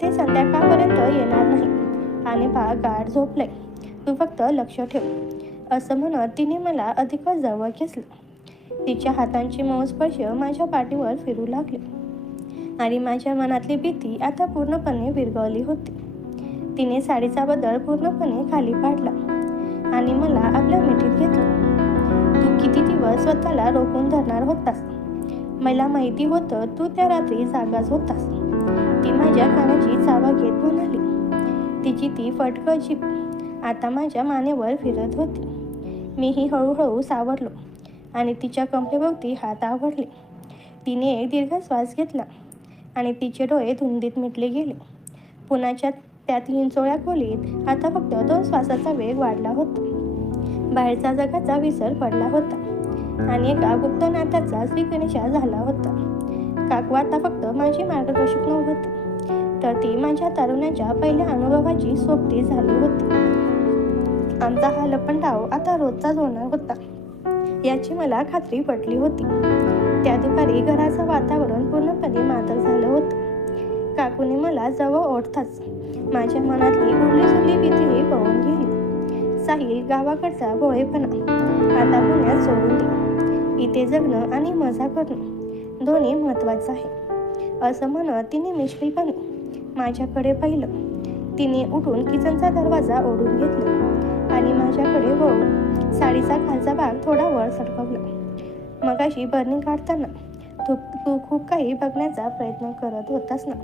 ते संध्याकाळपर्यंत येणार नाही आणि बाळ गाढ झोपलंय, तू फक्त लक्ष ठेव, असं म्हणत तिने मला अधिकच जवळ घेतलं. तिच्या हातांचे मऊ स्पर्श माझ्या पाठीवर फिरू लागले आणि माझ्या मनातली भीती आता पूर्णपणे विरघळली होती. तिने साडीचा बदल पूर्णपणे खाली पाडला आणि मला आपल्या मिठीत घेतलं. तू किती दिवस स्वतःला रोखून धरणार होतास? मला माहिती होतं तू त्या रात्री जागाच होतास, ती माझ्या कानाची चावा घेत म्हणाली. तिची ती फटकळ जीभ आता माझ्या मानेवर फिरत होती. मीही हळूहळू सावरलो आणि तिच्या कमरेभोवती हात आवरले. तिने एक दीर्घ श्वास घेतला आणि तिचे डोळे धुंदीत मिटले गेले. पुण्याच्या त्या 3 खोलीत आता फक्त 2 श्वासाचा वेग वाढला होता. बाहेरचा जगाचा विसर पडला होता आणि एका गुप्त नात्याचा श्रीगणेशा झाला होता. काकू आता फक्त माझी मार्गदर्शक नव्हती, तर ती माझ्या तारुण्याच्या पहिल्या अनुभवाची सोबती झाली होती. आमचा हा लपंडाव आता रोजचाच होणार होता याची मला खात्री पटली होती. त्या दुपारी घराचं वातावरण पूर्णपणे मादक झालं होतं. काकूने मला जवळ ओढताच माझ्या मनातली उरली-सुरली भीतीही पळून गेली. साहिल, गावाकडचा भोळेपणा आता पुण्यात सोडून दे. इथे जगणं आणि मजा करणं दोन्ही महत्त्वाचं आहे, असं म्हणत तिने मिश्किलपणे माझ्याकडे पाहिलं. तिने उठून किचनचा दरवाजा ओढून घेतला आणि माझ्याकडे वळून साडीचा खालचा भाग थोडा वर सरकवला. मगाशी बर्निंग काढताना तू खूप काही बघण्याचा प्रयत्न करत होतास ना,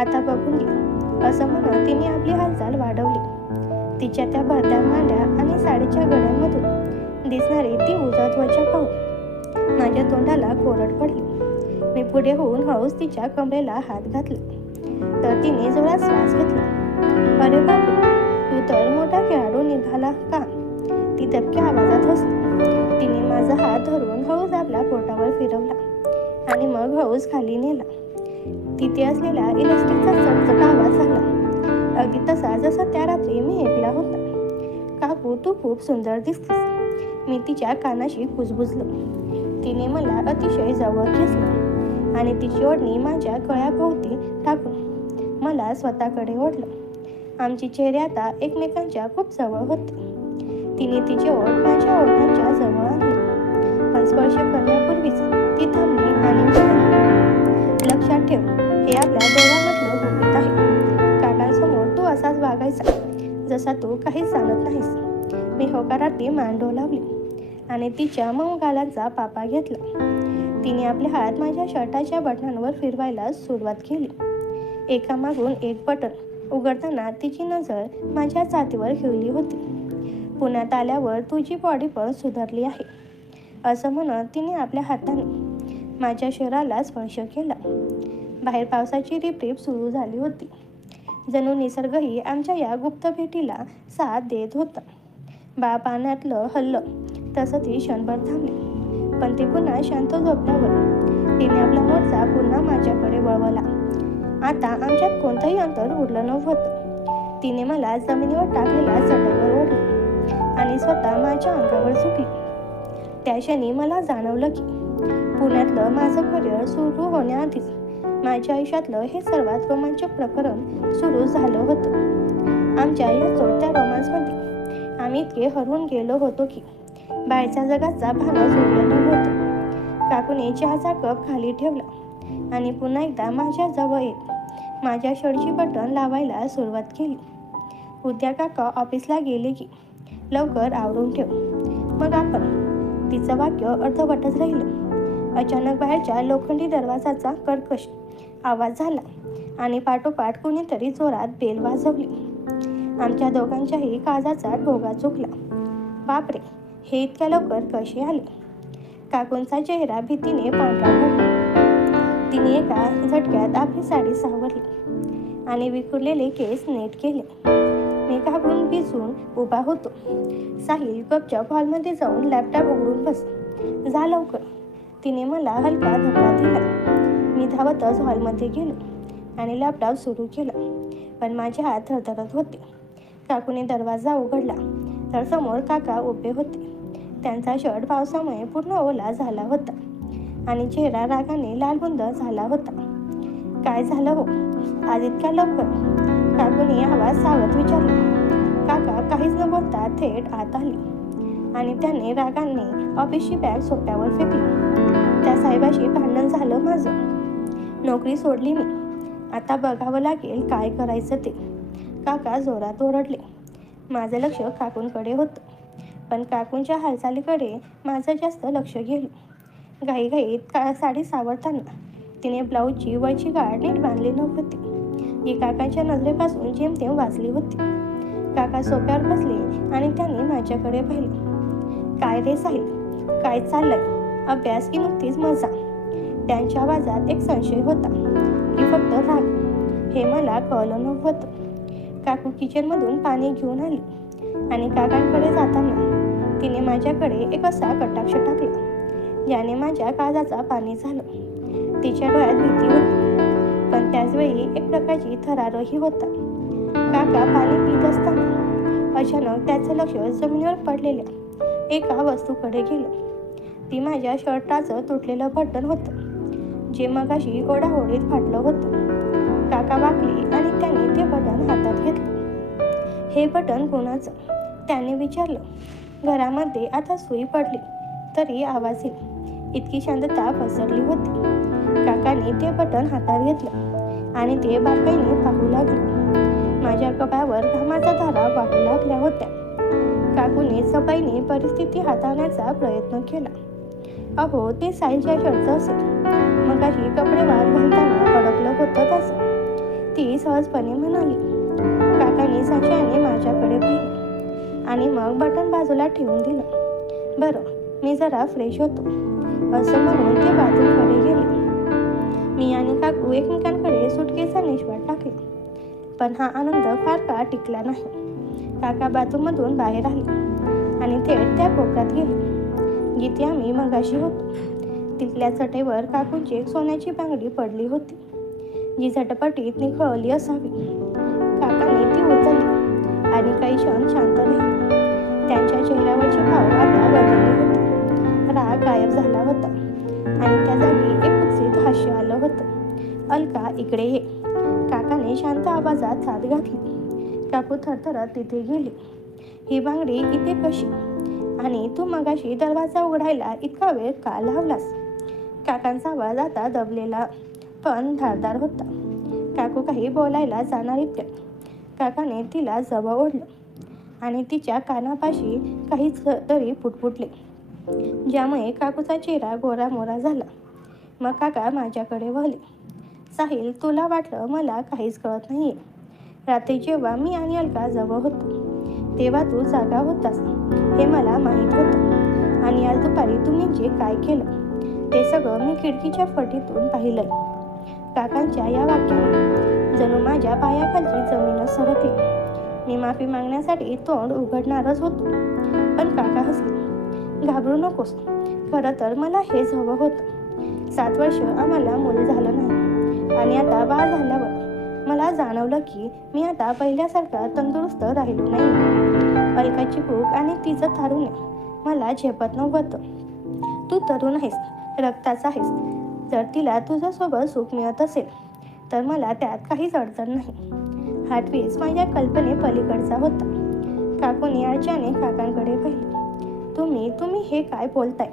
आता बघून घे, असं म्हणत तिने आपली हालचाल वाढवली. तिच्या त्या भरत्या मांड्या आणि साडीच्या गळ्यांमधून दिसणारी ती उजळ त्वचा पाहून माझ्या तोंडाला कोरड पडली. मी पुढे होऊन हळूच तिच्या कमरेला हात घातला, तर तिने जोरात श्वास घेतला. अरे बापरे, तू तर मोठा खेळाडू निघाला का? ती दबक्या आवाजात हसली. तिने माझा हात धरून हळूच आपल्या पोटावर फिरवला आणि मग हळूच खाली नेला. तिथे असलेला इलेक्ट्रिकचा चटचट आवाज झाला, अगदी तसा जसा त्या रात्री मी ऐकला होता. काकू, तू खूप सुंदर दिसतेस, मी तिच्या कानाशी कुजबुजलो. तिने मला अतिशय जवळ घेतलं आणि तिची ओढणी माझ्या गळ्याभोवती टाकून मला स्वतःकडे ओढलं. आमची चेहरे आता एकमेकांच्या खूप जवळ होते. तिने तिची ओठ माझ्या ओठांच्या जवळ आणली, पण स्पर्श करण्यापूर्वीच ती थांबली आणि म्हणाली, लक्षात ठेव, तुला दोघांमधलं गुपित आहे. काकांसमोर तू असाच वागायचा जसा तू काहीच जाणत नाहीस. मी होकारार्थी मान डोलावली आणि तिच्या मऊ गालांचा पापा घेतला. तिने आपले हात माझ्या शर्टाच्या बटनांवर फिरवायला सुरुवात केली. एकामागून एक बटन उघडताना तिची नजर माझ्या छातीवर खिळली होती. पुण्यात आल्यावर तुझी बॉडी पण सुधारली आहे असं म्हणत तिने आपल्या हाताने माझ्या शरीराला स्पर्श केला. बाहेर पावसाची रिपरिप सुरू झाली होती. जणू निसर्गही आमच्या या गुप्त भेटीला साथ देत होता. बा पाण्यातलं हल्लं तसं ती क्षणभर थांबली. पण ते पुन्हा शांत झोपल्यावर तिने आपला मोर्चा पुन्हा माझ्याकडे वळवला. आता आमच्यात कोणतंही अंतर उरलं नव्हतं. तिने मला जमिनीवर टाकलेल्या चटईवर ओढले आणि स्वतः माझ्या अंगावर झुकली. त्या क्षणी मला जाणवलं की पुण्यातलं माझं करिअर सुरू होण्याआधीच माझ्या आयुष्यातलं हे सर्वात रोमांचक प्रकरण सुरू झालं होतं. आमच्या या जोडत्या रोमांसमध्ये आम्ही इतके हरवून गेलो होतो की बाहेरच्या जगाचा भानच उरलं नव्हतं. काकूने चहाचा कप खाली ठेवला आणि पुन्हा एकदा माझ्या जवळ येत माझ्या शर्टची बटन लावायला सुरुवात केली. उद्या काका ऑफिसला गेले की लवकर आवरून ठेव, मग आपण. तिचं वाक्य अर्धवटच राहिलं. अचानक बाहेरच्या लोखंडी दरवाजाचा कर्कश आवाज झाला आणि पाठोपाठ कुणीतरी जोरात बेल वाजवली. आमच्या दोघांच्याही काळजाचा ठोका चुकला. बापरे, हे इतक्या लवकर कसे आले? काकूंचा चेहरा भीतीने पांढरा पडला. तिने एका झटक्यात आपली साडी सावरली आणि विखुरलेले केस नीट केले. मी घाबरून भिजून उभा होतो. साहिल गपचप हॉलमध्ये जाऊन लॅपटॉप उघडून बस. जा लवकर, तिने मला हलका धक्का दिला. मी धावतच हॉलमध्ये गेलो आणि लॅपटॉप सुरू केला. पण माझे हात थरथरत होते. काकूने दरवाजा उघडला तर समोर काका उभे होते. त्यांचा शर्ट पावसामुळे पूर्ण ओला झाला होता आणि चेहरा रागाने लालबुंद झाला होता. काय झालं हो आज इतक्या लवकर? काकूने आवाज सावरत विचारला. काका काहीच न बोलता थेट आत आले आणि त्याने रागाने ऑफिसची बॅग सोप्यावर फेकली. त्या साहेबाशी भांडण झालं माझं. नोकरी सोडली मी. आता बघावं लागेल काय करायचं ते. काका जोरात ओरडले. माझं लक्ष काकूंकडे होतं, पण काकूंच्या हालचालीकडे माझं जास्त लक्ष गेलं. घाईघाईत साडी सावरताना तिने ब्लाऊजची वरची गाठ नीट बांधली नव्हती. ही काकांच्या नजरेपासून जेमतेम वाचली होती. काका सोप्यावर बसले आणि त्यांनी माझ्याकडे पाहिलं. काय रे साहिल, काय चाललंय? अभ्यास की नुकतीच मजा? त्यांच्या आवाजात एक संशय होता की फक्त राग, हे मला कळलं नव्हतं. काकू किचनमधून पाणी घेऊन आली आणि काकांकडे जाताना तिने माझ्याकडे एक असा कटाक्ष टाकला ज्याने माझ्या काळजाचा पाणी झालं. तिच्या डोळ्यात भीती होती, पण त्याचवेळी एक प्रकारची थरारही होता. काका पाणी पित असताना अचानक त्याचं लक्ष जमिनीवर पडलेल्या एका वस्तूकडे गेलं. ती माझ्या शर्टाचं तुटलेलं बटन होतं, जे मगाशी ओढाओढीत फाटलं होतं. काका वाकले आणि त्याने ते बटन हातात घेतलं. हे बटन कोणाचं? त्याने विचारलं. घरामध्ये आता सुई पडली तरी आवाज येईल इतकी शांतता पसरली होती. काकाने ते बटन हातात घेतलं आणि ते बारकाईने पाहू लागले. माझ्या कपाळावर घामाचा धारा वाहू लागल्या होत्या. काकूने सफाईने परिस्थिती हाताळण्याचा प्रयत्न केला. अहो, ते साईलच्या शर्टचं असेल. मगाशी कपडे वाळत घालताना अडकलं होतं तसं, ती सहजपणे म्हणाली. काकाने संशयाने माझ्याकडे पाहिलं आणि मग बटन बाजूला ठेवून दिलं. बरं, मी जरा फ्रेश होतो असं म्हणून ते बाथरूमकडे गेले. मी आणि काकू एकमेकांकडे सुटकेचा निश्वास टाकला. पण हा आनंद फार काळ टिकला नाही. काका बाथरूममधून बाहेर आले आणि थेट त्या कोपऱ्यात गेले जिथे आम्ही मगाशी होतो. तिथल्या चटईवर काकूंची एक सोन्याची बांगडी पडली होती, जी झटपटीत निखळली असावी. काकाने ती उचलली आणि काही क्षण शांत राहिले. त्यांच्या चेहऱ्यावरचे भाव आता बदलले होते. राग गायब झाला होता आणि त्या जागी एक कुत्सित हास्य आलं होतं. अलका, इकडे ये, काकाने शांत आवाजात साथ घातली. काकू थरथरत तिथे गेली. ही बांगडी इथे कशी? आणि तू मगाशी दरवाजा उघडायला इतका वेळ का लावलास? काकांचा आवाज आता दबलेला पण धारदार होता. काकू काही बोलायला जाणार इतक्यात काकाने तिला जवळ ओढलं आणि तिच्या कानापाशी काही तरी पुटपुटले, ज्यामुळे काकूचा चेहरा गोरामोरा झाला. मग काका माझ्याकडे वळले. साहिल, तुला वाटलं मला काहीच कळत नाहीये. रात्री जेव्हा मी आणि अलका जवळ होतो तेव्हा तू जागा होतास हे मला माहीत होतं. आणि आज दुपारी तुम्ही जे काय केलं ते सगळं मी खिडकीच्या फटीतून पाहिलंय. काकांच्या या वाक्याने जणू माझ्या पायाखालची जमीनच सरकली. मी माफी मागण्यासाठी तोंड उघडणारच होतो, पण काका हसले. घाबरू नकोस, खरं तर मला हेच हवं होतं. 7 वर्ष आम्हाला मूल झालं नाही आणि आता बाळ झाल्यावर मला जाणवलं की मी आता पहिल्यासारखा तंदुरुस्त राहिलो नाही. अलकाची भूक आणि तिचं तारुण्य मला झेपत नव्हतं. तू तरुण आहेस, रक्ताचा आहेस. जर तिला तुझ्यासोबत सुख मिळत असेल तर मला त्यात काहीच अडचण नाही. हा ट्विस्ट माझ्या कल्पने पलीकडचा होता. काकूने अर्जाने काकांकडे पाहिले. तुम्ही हे काय बोलताय?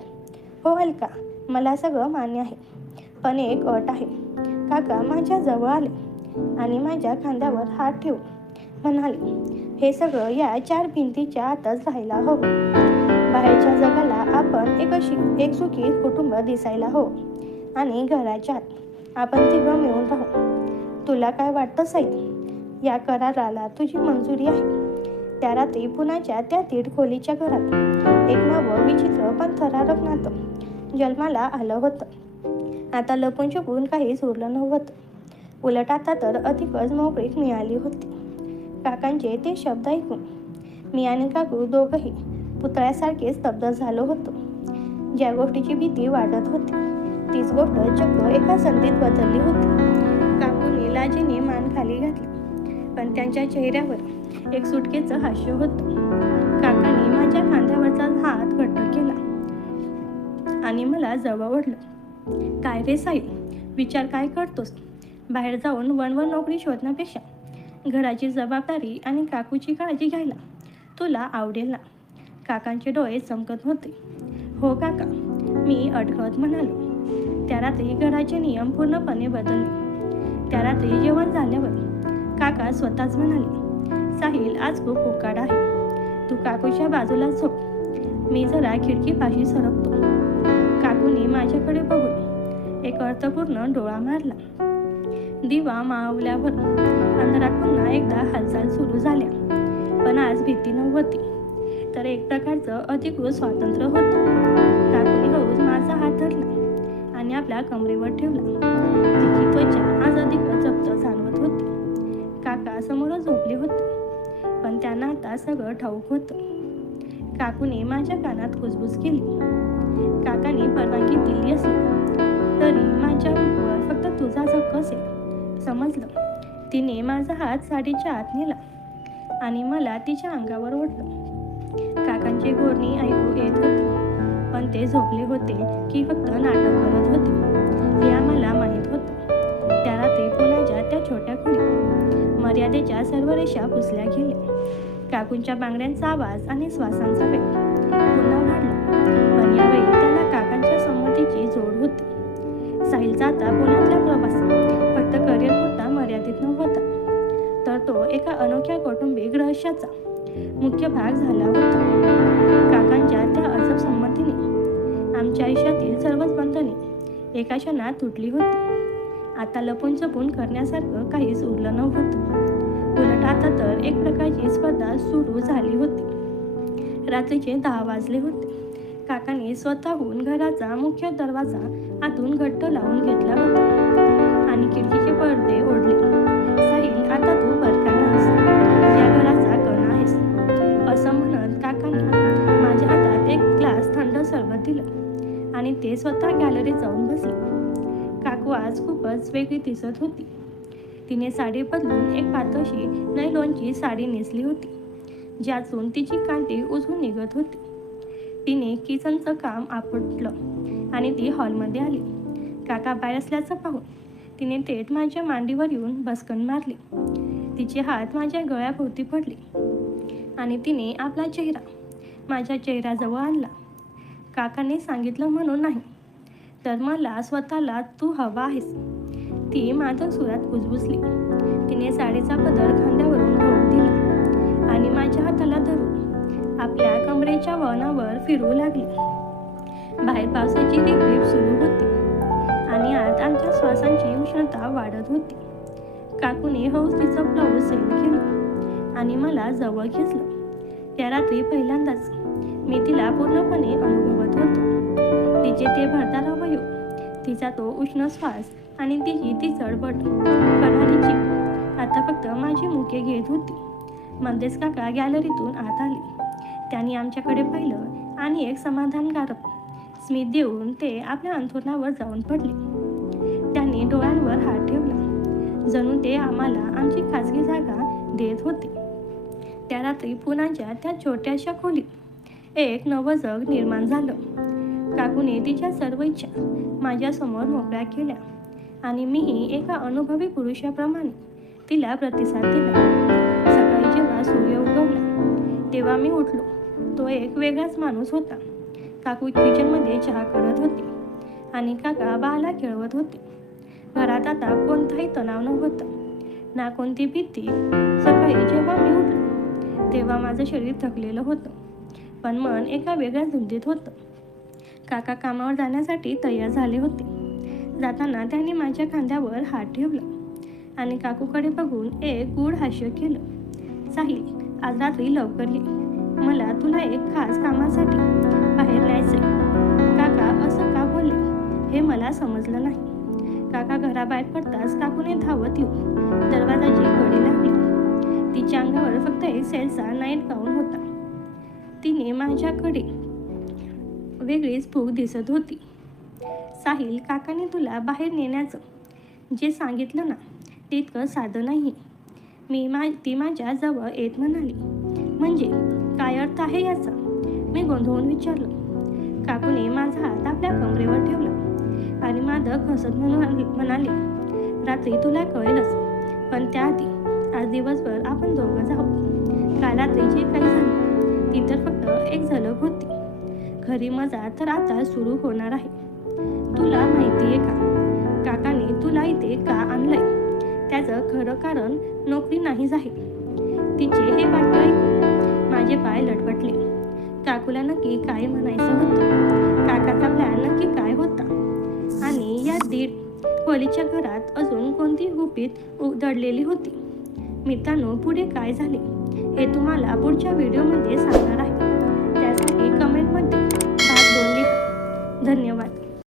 हो अलका, मला सगळं मान्य आहे, पण एक अट आहे. काका माझ्या जवळ आले आणि माझ्या खांद्यावर हात ठेवून म्हणाले, हे सगळं या 4 भिंतीच्या आतच राहायला हवं. बाहेरच्या जगाला आपण एक सुखी कुटुंब दिसायला हवं आणि घराच्या आत आपण तिघं मिळून राहू. तुला काय वाटतं साई? या कराराला तुझी मंजुरी आहे? त्या रात्री पुण्याच्या त्या 1.5 खोलीच्या घरात एक नवं विचित्र पण थरारक नातं जन्माला आलं होतं. आता लपून छपून काहीच उरलं नव्हतं. उलट आता तर अधिकच मोकळीक मिळाली होती. काकांचे ते शब्द ऐकून मी आणि काकू दोघंही पुतळ्यासारखे स्तब्ध झालो होतो. ज्या गोष्टीची भीती वाटत होती तीच गोष्ट चक्क एका संधीत बदलली होती. काकूने लाजेने मान खाली घातली, पण त्यांच्या चेहऱ्यावर एक सुटकेचं हास्य होतं. काकाने माझ्या खांद्यावरचा हात घट्ट केला आणि मला जवळ ओढलं. काय रे साहिल, विचार काय करतोस? बाहेर जाऊन वणवण नोकरी शोधण्यापेक्षा घराची जबाबदारी आणि काकूची काळजी घ्यायला तुला आवडेल ना? काकांचे डोळे चमकत होते. हो काका, मी अडखळत म्हणालो. त्या रात्री घराचे नियम पूर्णपणे बदलले. त्या रात्री जेवण झाल्यावर काका स्वतःच म्हणाले, साहिल आज खूप उकाड आहे, तू काकूच्या बाजूला झोप, मी जरा खिडकीपाशी सरकतो. काकूने माझ्याकडे बघून एक अर्थपूर्ण डोळा मारला. दिवा मावल्यावर अंधारात पुन्हा एकदा हालचाल सुरू झाल्या. पण आज भीती नव्हती, तर एक प्रकारचं अधिकृत स्वातंत्र्य होतं. काकूने हळूच माझा हात धरला आणि आपल्या कमरेवर ठेवला. तिची त्वचा आज अधिक जप्त जाणवत होती. काका समोर झोपले होते, पण त्यांना आता सगळं ठाऊक होतं. काकूने माझ्या कानात कुजबुज केली. काकाने परवानगी दिली असली तरी माझ्यावर फक्त तुझा हक्क असेल, समजलं? तिने माझा हात साडीच्या आत नेला आणि मला तिच्या अंगावर ओढलं. काकांची घोरणी ऐकू येत होती, पण ते झोपले होते की फक्त नाटक करत होते हे आम्हाला माहीत होतं. त्या रात्री पुण्याच्या त्या छोट्या खोलीत मर्यादेच्या सर्व रेषा पुसल्या गेल्या. काकूंच्या बांगड्यांचा आवाज आणि श्वासांचा वेग पुन्हा वाढला, पण यावेळी त्याला काकांच्या संमतीची जोड होती. साहिलचा आता पुण्यातला प्रवास फक्त करिअरपुरता मर्यादित नव्हता, तर तो एका अनोख्या कौटुंबिक रहस्याचा मुख्य भाग झाला होता. काकांच्या त्या अजब संमतीने आमच्या आयुष्यातील सर्वच बंधने एका क्षणात तुटली होती. आता लपून छपून करण्यासारखं काहीच उरलं नव्हतं. उलट आता तर एक प्रकारची स्पर्धा सुरू झाली होती. रात्रीचे 10 वाजले होते. काकाने स्वतःहून घराचा मुख्य दरवाजा आतून घट्ट लावून घेतला होता आणि खिडकीचे पडदे ओढले. साहिल, आता तू बरकाना आहेस, या घराचा कणा आहेस, असं म्हणत काकाने माझ्या हातात एक ग्लास थंड सरबत दिलं आणि ते स्वतः गॅलरीत जाऊन बसले. काकू आज खूपच वेगळी दिसत होती. तिने साडी बदलून एक पातळशी नायलॉनची साडी नेसली होती, ज्यातून तिची कांती उजळून निघत होती. तिने किचनचं काम आपटलं आणि ती हॉलमध्ये आली. काका बाहेर असल्याचं पाहून तिने थेट माझ्या मांडीवर येऊन बसकन मारली. तिचे हात माझ्या गळ्याभोवती पडले आणि तिने आपला चेहरा माझ्या चेहऱ्याजवळ आणला. काकाने सांगितलं म्हणून नाही, तर मला स्वतःला तू हवा आहेस, ती मादक सुरात कुजबुजली. तिने साडीचा पदर खांद्यावरून घोळू दिला आणि माझ्या हाताला धरून आपल्या कमरेच्या वळणावर फिरवू लागली. बाहेर पावसाची रिपरिप सुरू होती आणि आत आमच्या श्वासांची उष्णता वाढत होती. काकूने हौस तिचं ब्लाऊज सैल केलं आणि मला जवळ खेचलं. त्या रात्री पहिल्यांदाच मी तिला पूर्णपणे अनुभवत होतो. तिचे ते भरदार अवयव, तिचा तो उष्ण श्वास आणि तिची ती चढबड करणारी जीभ आता फक्त माझी मुके घेत होती. मध्येच काका गॅलरीतून आत आले. त्यांनी आमच्याकडे पाहिलं आणि एक समाधानकारक स्मित देऊन ते आपल्या अंथरुणावर जाऊन पडले. त्यांनी डोळ्यांवर हात ठेवला, जणू ते आम्हाला आमची खासगी जागा देत होते. त्या रात्री पुण्याच्या त्या छोट्याशा खोलीत एक नवं जग निर्माण झालं. काकूने तिच्या सर्व इच्छा माझ्यासमोर मोकळ्या केल्या आणि मीही एका अनुभवी पुरुषाप्रमाणे तिला प्रतिसाद दिला. सकाळी जेव्हा सूर्य उगवला तेव्हा मी उठलो. तो एक वेगळाच माणूस होता. काकू किचनमध्ये चहा करत होती आणि काका बाळाला खेळवत होते. घरात आता कोणताही तणाव नव्हता, ना कोणती भीती. सकाळी जेव्हा मी उठलो तेव्हा माझं शरीर थकलेलं होतं, पण मन एका वेगळ्या धुंदीत होतं. काका कामावर जाण्यासाठी तयार झाले होते. जाताना त्यांनी माझ्या खांद्यावर हात ठेवला आणि काकूकडे बघून एक गूढ हास्य केलं. साहिल, आज रात्री लवकर ये. मला तुला एक खास कामासाठी बाहेर न्यायचंय. काका असं का बोलले हे मला समजलं नाही. काका घराबाहेर पडताच काकूने धावत येऊन दरवाजाची कडी लावली. तिच्या अंगावर फक्त एक सेलचा नाईट गाऊन होता. तिने माझ्याकडे वेगळीच भूक दिसत होती. साहिल, काकाने तुला बाहेर नेण्याचं जे सांगितलं ना ते इतकं साधं नाही. ती माझ्या जवळ येत म्हणाली. म्हणजे काय अर्थ आहे याचा? मी गोंधळून विचारलं. काकूने माझा हात आपल्या कमरेवर ठेवला आणि मादक हसत म्हणाले, रात्री तुला कळेलच, पण त्याआधी आज दिवसभर आपण दोघंच आहोत. काल रात्री जे काही झालं ती तर फक्त एक झलक होती. खरी मजा तर आता सुरू होणार आहे. तुला माहिती आहे का, काकाने तुला इथे का आणलंय? त्याचं खरं कारण नोकरी नाहीच आहे. तिचे हे वाक्य ऐकून माझे पाय लटपटले. काकूला नक्की काय म्हणायचं होतं? काकाचा प्लॅन नक्की काय होता? आणि या 1.5 खोलीच्या घरात अजून कोणती गुपित दडलेली होती? मित्रांनो, पुढे काय झाले हे तुम्हाला पुढच्या व्हिडिओमध्ये सांगणार आहे. त्यासाठी कमेंटमध्ये भाग 2 लिहा. धन्यवाद.